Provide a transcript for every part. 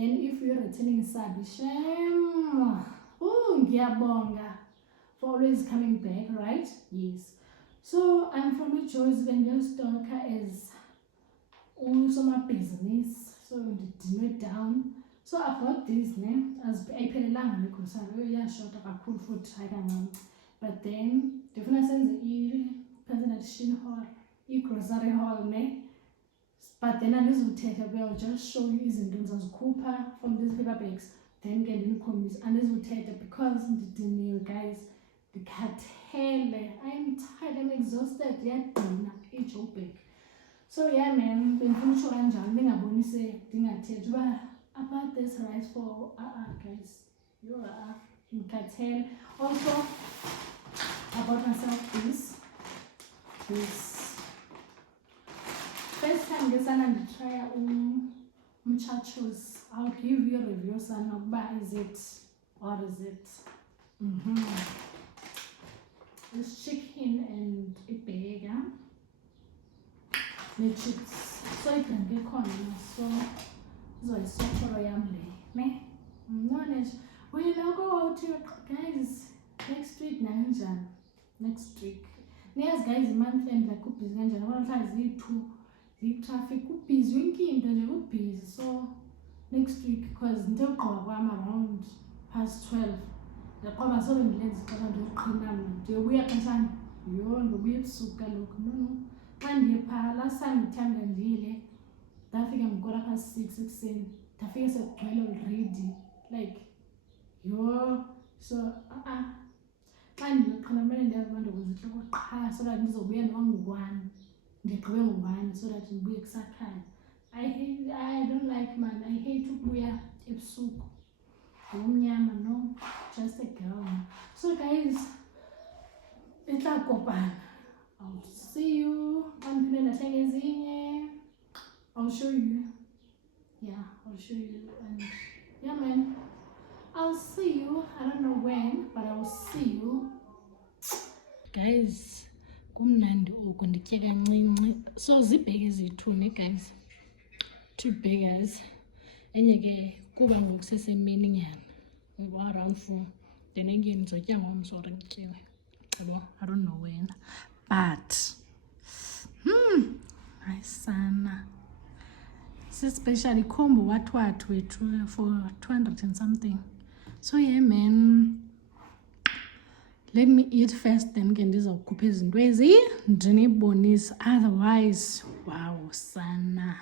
Then if you're returning sub, shame. Oh, ngiyabonga for always coming back, right? Yes. So I'm from a choice when your stalker is also my business. So did it down. So I bought this name as I paid a long because I really short of a cool food tiger. But then the sends the person at Shin Hall, grocery hall, ne? But then I will just show you his intents as Cooper from these paper bags. Then get in comments and this will take it because the new guys, the cartel. I'm tired, I'm exhausted. Yeah, it's open. So yeah, man, when you show and jumping, I'm going to say, about this rice for guys. You are in cartel. Also, I bought myself this. First time this and try muchachos. I'll give you a review, son. Is it or is it? This chicken and a burger. The chips. So you can get corn. So it's so for a yamly. Me? Knowledge. We'll go out here, guys. Next week, Nanjan. Next week. Yes, guys, month end like could be Nanjan. One time is the traffic could be zwinky and the busy. So next week, because until I'm around past 12. The problem so many lenses because I don't clean them. The weird person, you're the weird sugar look. No. And the last time time and really, that thing I'm got past 6, 16. The face of already. Like, you're so, and you can imagine there's one that was so that this will be a long one. The green one, so that it will be exact. I don't like man. I hate to wear a soup. No, just a girl. So guys, it's like Copan. I'll see you. I'll show you. Yeah, I'll show you. And yeah, man, I'll see you. I don't know when, but I will see you. Guys, kumnandi oku nditye kancinci. So zibheke zethu ne guys. 2 burgers. Enye ke kuba ngoku sesemini nyana. Around 4. Then again ngizotya ngomso ngityiwe. I don't know when. But nice sana. Especially combo what for 200 and something. So yeah, man. Let me eat first, then get this okupe izinto ezi ndinibonise. Otherwise, wow, sana.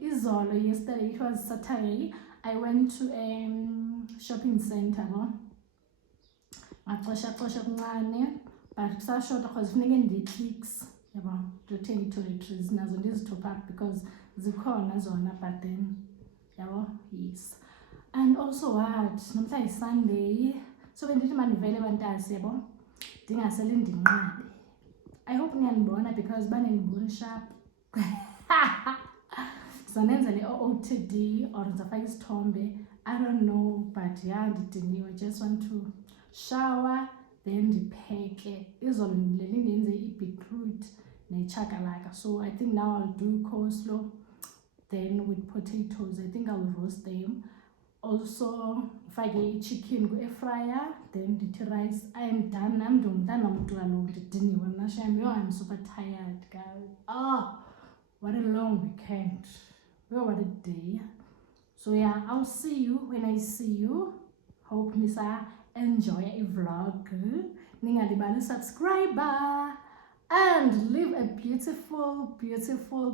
izolo, yesterday, it was Saturday, I went to a shopping center, no? Ngacosha kuncane, but kusashoda because funeke ndi-clicks, yabo, to-thenga ii-toiletries, nazo ndizi-top up because zikhona zona, but then, yabo, yes. And also what, namhla yi-Sunday, so bendithi mandivele bantazi, yabo, ndingasele ndinqabe. I hope niyandibona because banendibona sharp. Sanenza le-OOTD or ndizafaka isithombe, I don't know, but yeah, ndidiniwe. Just want to shower, then ndipheke. Izolo ndilele ndenze i-beetroot nechakalaka. So I think now I'll do coleslaw, then with potatoes. I think I'll roast them. Also, fake chicken ku-air fryer, then ndithi rice. I am done. Nam ndingumntana womntu kaloku ndidiniwe. Mna shem, I'm super tired, guys. What a long weekend. What a day. So yeah, I'll see you when I see you. Hope Nisa enjoy a vlog. Ningalibali subscriber and leave a beautiful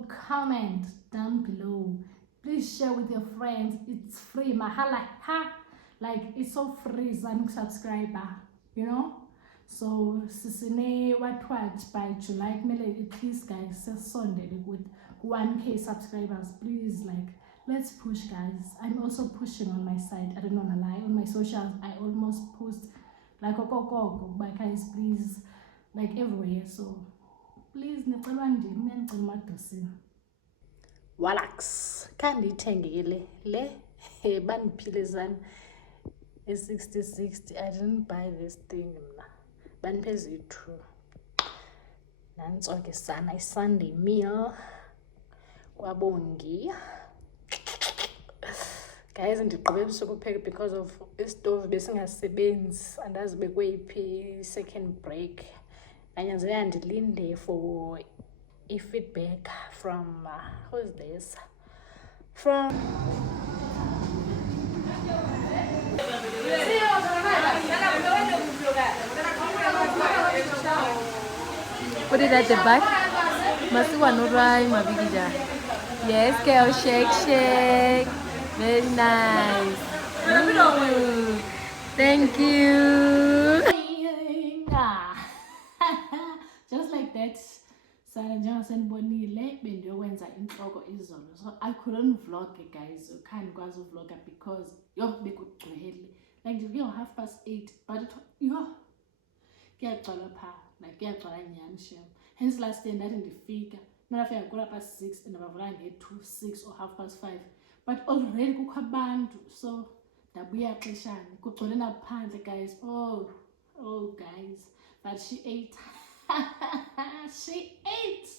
comment down below. Please share with your friends. It's free, mahala, ha! Like, it's so free, Zanik subscriber, you know? So, sisine what by July, please guys, Sunday with 1K subscribers. Please, like, let's push, guys. I'm also pushing on my side. I don't want to lie. On my socials, I almost post like but guys, please, like everywhere. So, please, Wallax, candy tengile le ban pilizan is 60. I didn't buy this thing. Ban pezi true. Nan's okay, son. I Sunday meal. Kwabongi. Guys, ndigqibe ebusuku ukupheka because of istove besingasebenzi andazibekwe iphi second break. Anyanzeleka ndilinde for a feedback from who is this? From put it at the back. Masiwa Nurai Mabigija. Yes, girl, shake. Very nice. Ooh. Thank you. Just like that. Sarah Johnson Bonile bendiyowenza inhloko izolo. So I couldn't vlog it, guys. You can't go to vlog it because bekugcwele. Like you 8:30, but kuyagcwala pha, like kuyagcwala nyani shem. Hence last year ndathi ndifika. Nafika kula past 6 and abavula nge-2, 6 or 5:30. But already kukho abantu, so ndabuya xeshana. Kugcwele naphandle, guys. Oh guys. But she ate. She ate.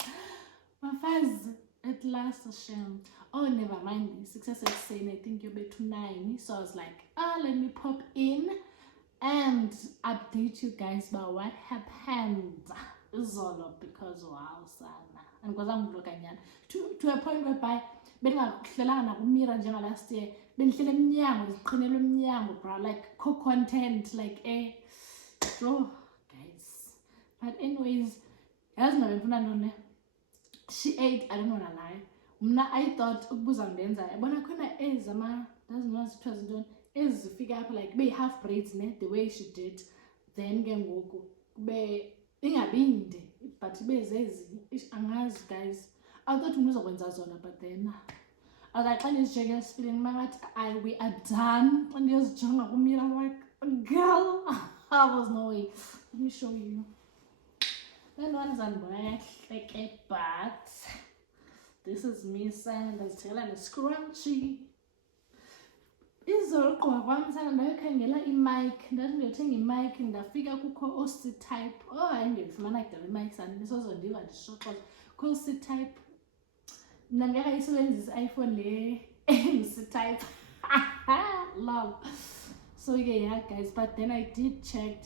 Mafaz at last shame. Oh, never mind. 6 saying I think you'll be to 9. So I was like, let me pop in and update you guys about what happened. It's all up because wow, sana. And because I'm vlogging to a point whereby bengahlelanga kumira njenga last year. Benhlele emnyango, ndiqhinele emnyango, bro. Like co-content, like so guys. But anyways, she ate, I don't wanna lie. I thought ukubuza ndenza yabona khona ezama doesn't know what was done is figure up like be half braids the way she did, then ke ngoku kube ingabinde but ibe zezi angazi guys. I thought ngizokwenza zona but then I was like when is Jagger feeling mad we are done and just jonga kumira like girl. I was no way. Let me show you. Then one's on black like a bat. This is me saying the tail and a scrunchy. Izolo gqoka kwami sana ndayokhangela i-mic ndathi ndiyothenga i-mic ndafika kukho o-C-type. Hayi ndiyifumana kudala i-mic sana ndisozondiva ndishoxoza kukho C-type. Mna ndingekayisebenzisa i-iPhone le C-type. Love. So yeah guys, but then I did check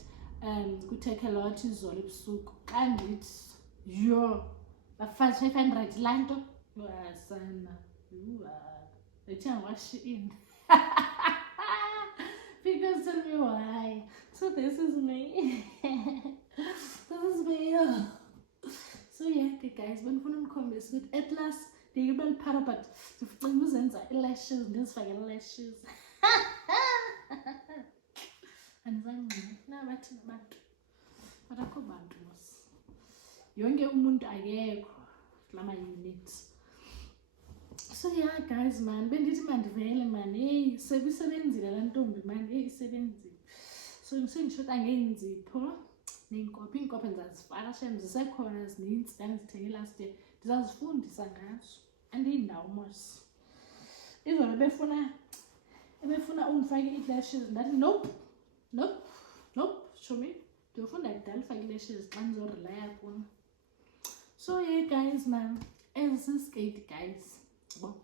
could take a lot izolo ebusuku xa ndithi yo bafaka 500 lanto sana let's wash in. Because tell me why. So this is me. This is me. So yeah, okay guys, when fun comes good at last ndiyibeliphara but ndicinga uzenza i-lashes ndizifake i-lashes andizangqina nabathina abantu batakho bantu mos yonke umuntu akekho kula ma-unit. So yeah guys man, bendithi mandivele man, hey sebisebenzile laa ntombi man, hey isebenzile. So sendishota ngeenzipho neenkopho, iinkopho ndizazifaka shem zisekhona zinintsi ndandizithenge last year, ndizazifundisa ngazo andiyindawo mos. Izolo ebefuna undifake ii-lashes ndathi nope shomi ndiyofunda kudala ufake ii-lashes xa ndizorelaya kum. So yeah guys man, ezi siskate guys yabo,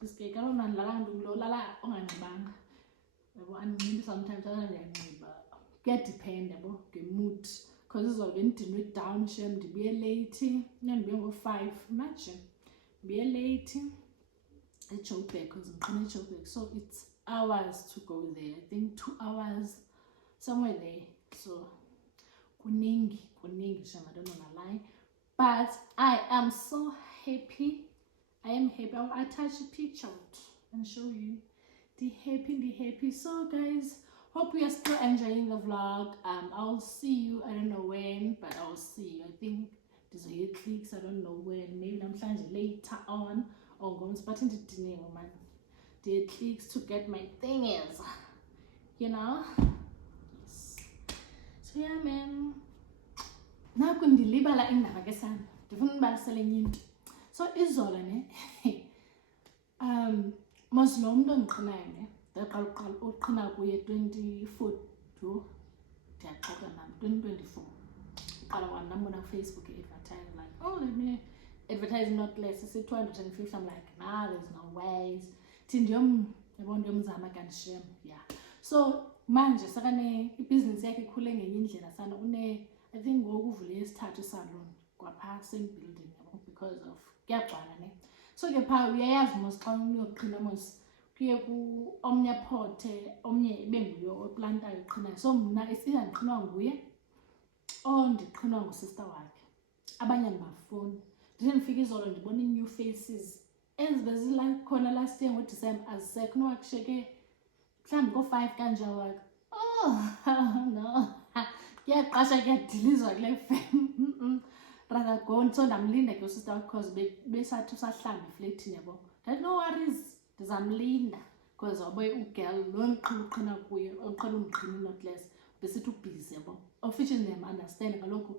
siskate kaloku mandilala nto lala onganxibanga yabo, andinxibi sometimes aba ndiyanxiba, kuyadiphenda yabo ngemood because izolo bendidinwe down shem ndibuye late, ndibuye ngo-5, imagine ndibuye late eJoburg because ndiqina eJoburg, so it's hours to go there, I think 2 hours somewhere there. So kuningi shem, I don't wanna lie, but I am so happy. I am happy. I'll attach a picture and show you the happy. So guys, hope you are still enjoying the vlog. I'll see you, I don't know when, but I'll see you. I think there's a clicks, I don't know when, maybe I'm trying later on, or going starting to dinner man. The clicks to get my things, you know. Yes. So yeah man, now kundilibala indaba ke sana ndifuna unibalisele enye into. So izolo ne mos lo mntu ondiqinayo ne ndaqala uqina kuye 2024 ndiyaxoxa nam 2024 qala kwanambona kufacebook advertise like, oh let me advertise not less, it's 250. I'm like, nah, there's no ways thi ndiyomzama kanti shem. Yeah, so manje sakane ibhizinisi yakhe ikhule ngenye indlela sana, I think ngoku uvule isithathu salon kwapha same building yabo, because of kuyagcwala ne. So ke phaa uyayazi mos xa uyoqhina mos kuye ku omnye phothe omnye ibe nguye oplantayo uqhinayo. So mna isiza ndiqhinwa nguye ndiqhinwa ngusister wakhe, abanye ndibafuni. Ndithi ndifika izolo ndibona ii-new faces ezibezila khona last year ngoDisemba azisekho, nowakushiyeke mhlawumbi ko-5 kanje wakhe. Oh no, kuyaqasha kuyadilizwa kule fam. Rather go, so ndamlinda ke usister wakhe because besathi usahlamba efletini yabo. That no worries, ndizamlinda because waboy ugirl lo ndiqhina kuye oqhela undiqhina not less besithi ubhizi yabo, of which is them understand kaloku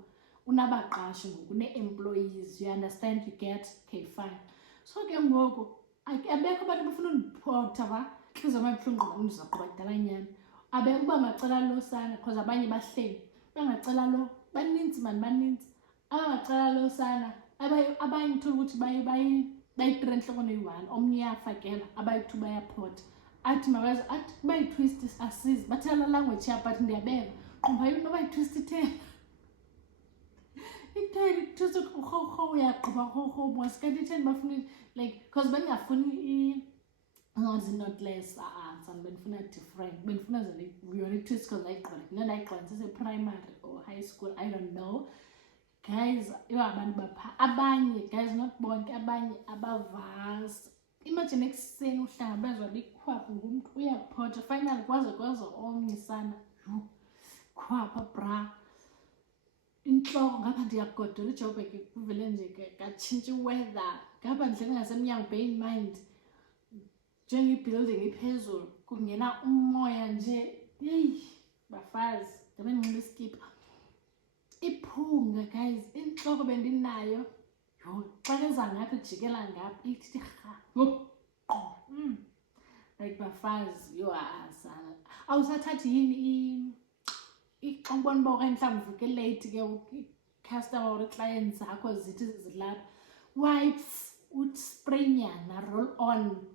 unabaqashi ngoku une-employees, you understand, you get, okay fine. So ke ngoku abekho abantu bafuna undiphotha va hliziyo mabuhlungu ngoba ndizaqhuba kudala nyani. Abekho uba macela lo sana because abanye bahleli bangacela lo, baninzi mani baninzi abangacela lo sana, abanye thola ukuthi bayi-3 enhlokweni eyi-1, omnye uyafakela abayi-2 bayaphotha. Athi makazi athi bayi-twist asizi bathela language ya but ndiyabeka qumba yini bayi-twist 10 itwist urho uyaqhuba urho mos kanti 10 bafuna like because bengafuni not less sana benifuna different, benifuna yona i-twist because ayigqibela nondayiqona sise-primary or high school, I don't know guys. Abantu bapha abanye guys, not bonke, abanye abavasi. Imagine ekuseni uhlangabezwa likhwapha ngumntu uyaphotha finally kwaze omnye sana khwapha bra intloko ngapha ndiyagodola iJoburg kuvele nje katshintsha iweather ngapha ndhleli ngasemnyango, bear in mind njengebuilding iphezulu kungena umoya nje, yeyi bafazi ndabe ndinxiba iskipa iphunga guys, intloko bendinayo yho xa keza ngapha ijikela ngapha ithi like bafazi yo sana awusathathi yini xa ubona uba okanye mhlawumbi uvuke late ke i-customer or i-client zakho zithi zilapha, wipes uspray nyana roll on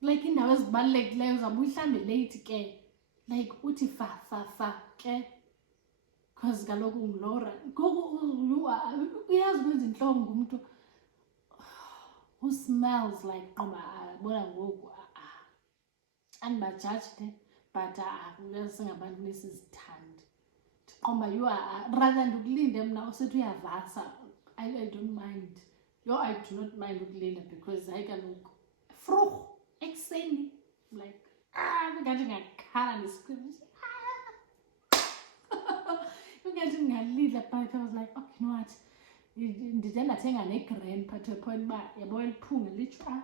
like indawo ezibalulekileyo uzabe uyihlambe late ke like uthi fa ke because kaloku ngilora ngoku uyazi ukwenza intloko ngumntu who smells like bona ngoku andibajaji ke but singabantu nesizithandi ndiqomba you rather ndikulinde mna usithi uyavasa, I don't mind Yo, I do not mind ukulinda because I kaloku vroeg ekuseni like ngathi ngakhala nesikhwili ngathi ngalila, but I was like, okay, you know what, ndide ndathenga negrand but to a point uba yabo eliphunga litsho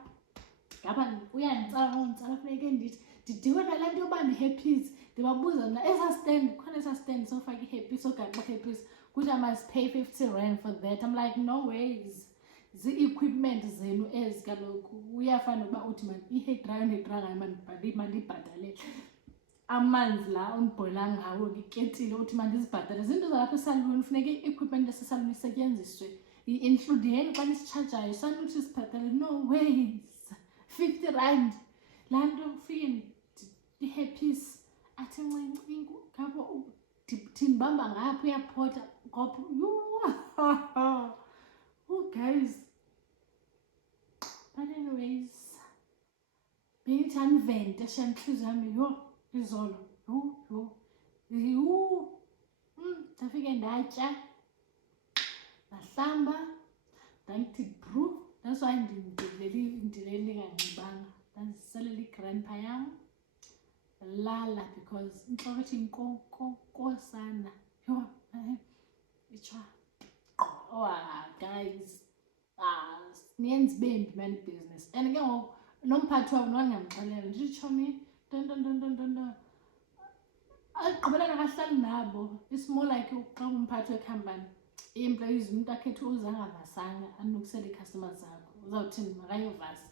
ngapha uyanditsala funeke ndidiwe nalaa nto yoba ndi-happys. Ndibabuza mna esastand khona esastand sofaka i-happys ogaxa i-happys kuthi I must pay 50 rand for that. I'm like, no ways. Zii-equipment zenu ezi kaloku uyafana ukuba uthi i-hairdryer ne-dryer mandibhatale amanzi la undibhoyila ngawo iketile uthi mandizibhatale. Zinto zalapha esaluni funeka i-equipment esesaluni isetyenziswe including xa nisitshajayo sanuthi sibhatale. No ways. 50 rand laa nto ufike i-happys athi ncinci ngapho ndibamba ngapho uyaphotha ngopho. Oh guys, but anyways, bengithi andivente shem nhliziyo yami yho izolo ndafike ndatya ndahlamba ndandithi bru. That's why ndileli kanxibanga ndandiselela igrandpa yam lala because intloko ethi nkosana yho itshwa. Guys, niyenza bembi man business. And ke ngoku nomphathi wabo nongamxelela ndithi chomi ntonto agqibelana kahlali nabo. It's more like xa umphathi wekhampani i-employees umntu akhethe uzangavasanga anokusela ii-customers zakho uzawuthini makayovasa.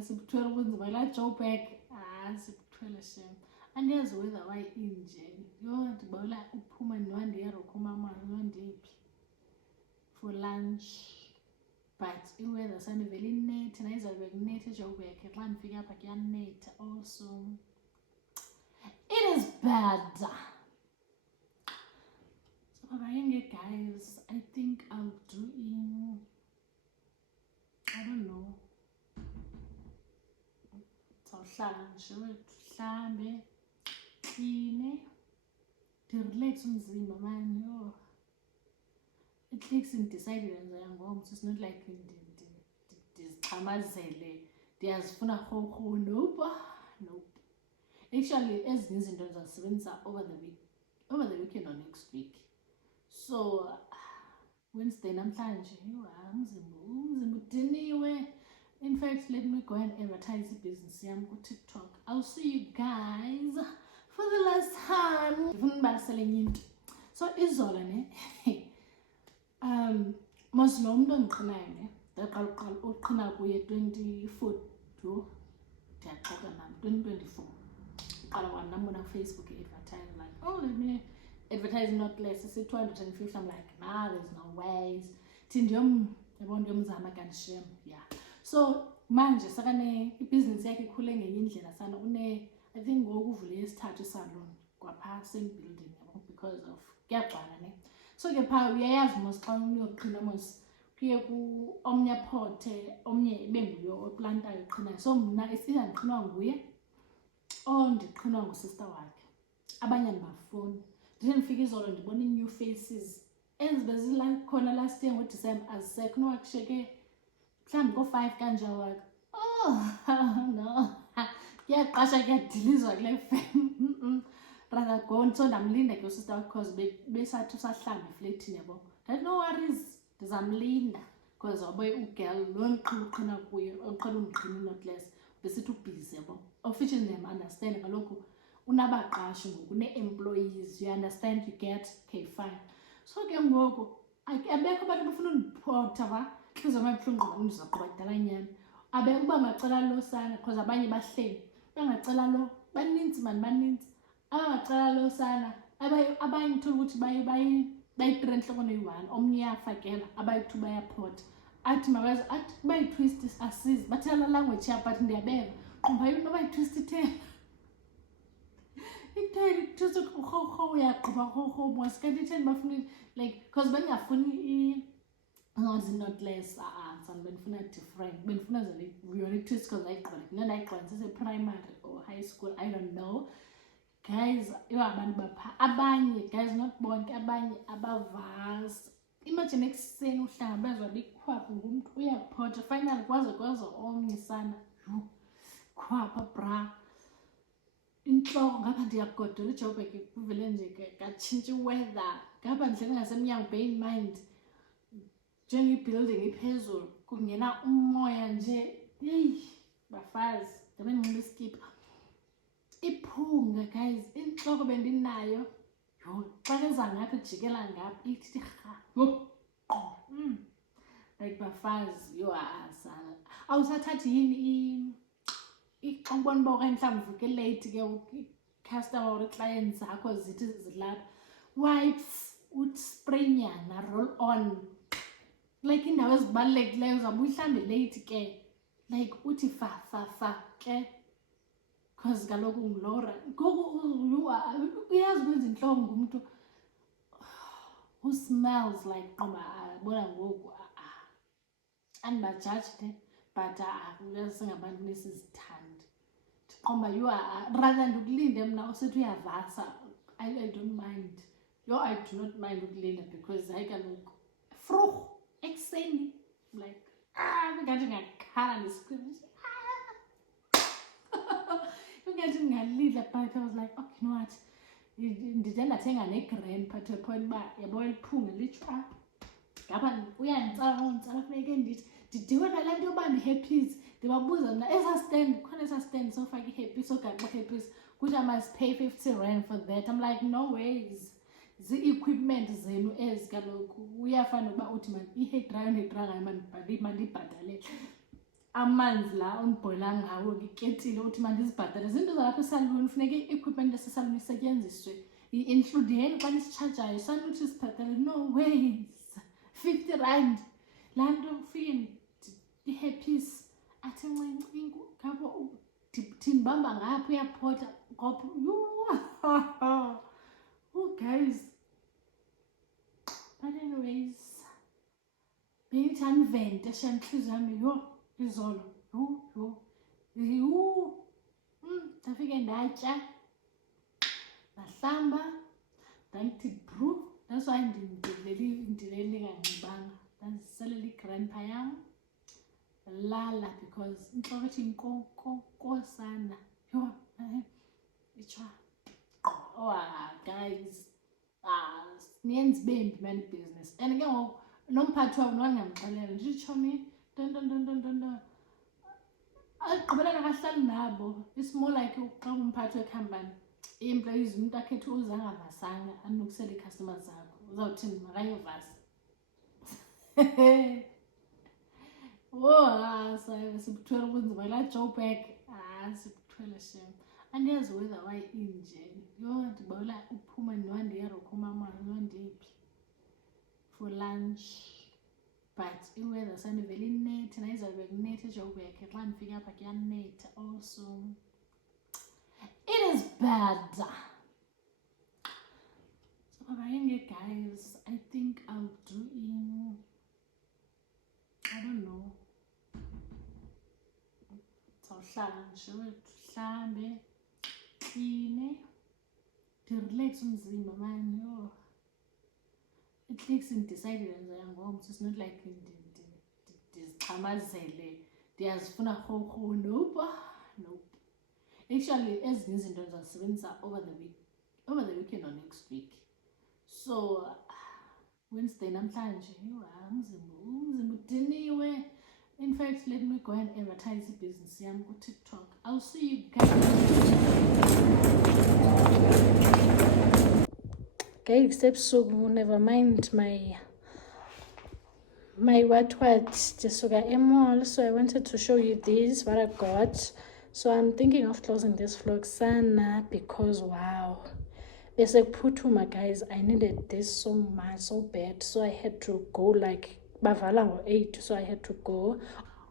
Sibuthwele ubunzima laa Joburg sibuthwele shem. Andiyazi whether why inje yho ndibawela uphuma ndiwandiyerokhuma mali yondiphi for lunch, but iweather sandivele inethe nayizawube kunethe eJoburg xa ndifike apha kuyanetha also. It is bad. So guys, I think I'll do in, I don't know, sawuhlala nje mhlambe clean direlax umzimba man. Yo, at least ndidecide nje ngomso. It's not like ndizixhamazele ndiyazifuna rhoqo. Nope. Actually ezinye izinto ndizazisebenzisa over the weekend or next week. So Wednesday namhlanje umzimba udiniwe. In fact, let me go and advertise the business yam ku TikTok. I'll see you guys for the last time. Ndifuna ndibalisele enye into. So izolo ne mos lo mntu ondiqhinayo ne ndaqala uqhina kuye 2024 ndiyaxoka nam 2024 qala kwanambona kuFacebook advertise like, oh, let me advertise not less. I said 250. I'm like, nah, there's no ways. Yabona ndiyomzama kanti shem. Yeah. So manje sakane ibusiness yakhe ikhule ngenye indlela sana I think ngoku uvule isithathu salon kwapha same building yabo because of kuyagcwala ne. So ke pha uyayazi mos xa uyoqhina mos kuye ku omnye phothe omnye ibe nguyo oplantayo qhinayo. So mna isina ndiqhinwa nguye ndiqhinwa ngusister wakhe. Abanye ndibafuni. Ndithi ndifika izolo ndibona new faces ezibezila khona last year ngoDecember azisekho nowakusheke mhlawumbi ko-5 kanje wakhe. No, kuyaqasha kuyadilizwa kule fam. Rather go. So ndamlinda ke usister wakhe because besathi usahlamba efletini yabo. That no worries, ndizamlinda because waboy ugirl lo ndiqhina uqhina kuye oqhela umqhini not less besithi ubhizi yabo. Of which them understand kaloku unabaqashi ngoku ne-employees, you understand, you get, okay fine. So ke ngoku abekho abantu bafuna undiphotha va hliziyo mabuhlungu ngoba ndizaqhuba kudala nyani. Abekho uba ngacela lo sana because abanye bahleli bangacela lo baninzi mani baninzi. Abangacela lo sana abanye thola ukuthi bayi-3 enhloko noyi-1 omnye uyafakela abayi-2 bayaphotha. Athi makazi athi bayi-twist asizi bathela language ya but ndiyabeva qumba yini bayi-twist ithela ithela urho uyaqhuba urho mos kanti itheni bafuna like because bengafuni not less sana benifuna different benifuna yona i-twist because ayigqibela like nona ayigqibela sise-primary or high school, I don't know. guys, abantu bapha abanye guys, not bonke, abanye abavasi. Imagine ekuseni uhlangabezwa likhwapha ngumuntu uyaphotha finally kwaze omnye sana khwapha bra inhloko ngapha ndiyagodola iJoburg kuvele nje katshintsha iweather ngapha ndhleli ngasemnyango, bear in mind njengebuilding iphezulu kungena umoya nje hey bafazi ndabe nginxiba iskipa iphunga guys, inhloko bendinayo xa kenza ngapha ijikela ngapha ithi ha like bafazi asala awusathathi yini xa ngibona uba okanye mhlawumbi uvuke late ke customer or client zakho zithi zilapha wipes uthi spraynyana roll on like indawo ezibalulekileyo uzabe uyihlambe late ke like uthi fa ke because kaloku ngilora ngoku uyazi ukwenza intloko ngumntu who smells like bona ngoku andibajaji ke but uyasingabantu nesizithandi ndiqomba rather ndikulinde mna usethi uyavasa I don't mind I do not mind ukulinda because hayi kaloku vroeg ekuseni like ngathi ngakhala nesikhwini ngathi ngalidla but I was like okay, you know what, ndide ndathenga negrandpa to the point uba yabo liphunga litsho ngapha uyanditsala funeke ndithi ndidiwe nale nto yoba ndi-happys ndibabuza mna khona esa stand sofaka i-happys ogaxa i-happys kuthi I must pay 50 rand for that. I'm like no ways, zii-equipment zenu ezi kaloku uyafana uba uthi i-hair dryer mandibhatale amanzi la undibhoyila ngawo ngiketile uthi mandizibhatale zinto zalapha esaluni funeke i-equipment esesaluni isetyenziswe including xa nisitshajayo sanuthi sibhatale no ways 50 rand laa nto ufike i-happys athi ncinci ngabo ndibamba ngapha uyaphotha ngopho guys but anyways bendithi andivente shantliziyo yami izolo ndafike ndatya ndahlamba ndandithi bru that's why ndileli kanxibanga ndaziselela igrandpa yam lala because intloko ethi nkosana itsha guys niyenza bembi man business and ke ngoku nomphathi wabo nwangamxelela nditshomi agqibelana kahlali nabo. It's more like xa umphathi wekhampani i-employees umuntu akhethe uzangavasanga anokusela ii-customers zakho uzawuthini makayovasa sibuthwele ubunzima la Joburg sibuthwele shem andiyazi whether why inje ndibawela uphuma ndiwandirokho umamandiphi for lunch but iweather sandivele inethe nayizawube kunethe eJoburg xa ndifika apha kuyanetha also. It is bad. So guys, I think I'll do I don't know. Sawuhlala nje mhlambe clean relax umzimba man at least ndidecide nje ngomso. It's not like ndizichamazele ndiyazifuna rhoqo. Nope. Actually ezinye izinto ndizazisebenzisa over the weekend or next week. So Wednesday namhlanje umzimba udiniwe. In fact, let me go and advertise the business yam ku TikTok. I'll see you guys ebusuku. Never mind my what Jesuka emall. So I wanted to show you this what I got. So I'm thinking of closing this vlog sana because wow, bese kuphuthuma guys. I needed this so much, so bad, so I had to go like bavala ngo-8, so I had to go.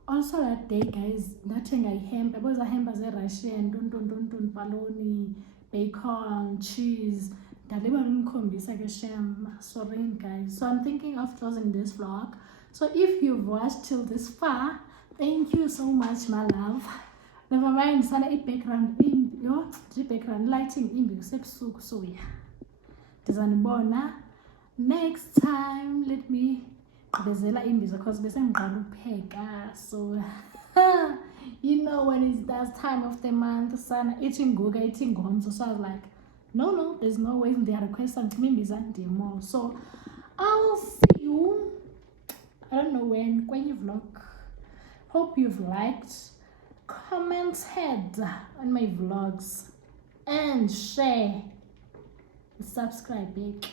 Also that day guys ndathenga ihempe, boza hempe ze-Russian ntontontonton paloni, bacon, cheese. Ndalibala unikhombisa ke shem, sorry guys. So I'm thinking of closing this vlog. So if you've watched till this far, thank you so much my love. Never mind, sana i-background imbi. Yo, i-background lighting imbi kusebusuku, so yeah. Ndizanibona next time. Let me gqibezela imbiza because bese ngiqala upheka. So you know when it's that time of the month, sana eating nguga, eating gonzo. So I was like, no, there's no way they are requesting imbiza more. So I'll see you, I don't know when you vlog. Hope you've liked, commented on my vlogs, and share, subscribe.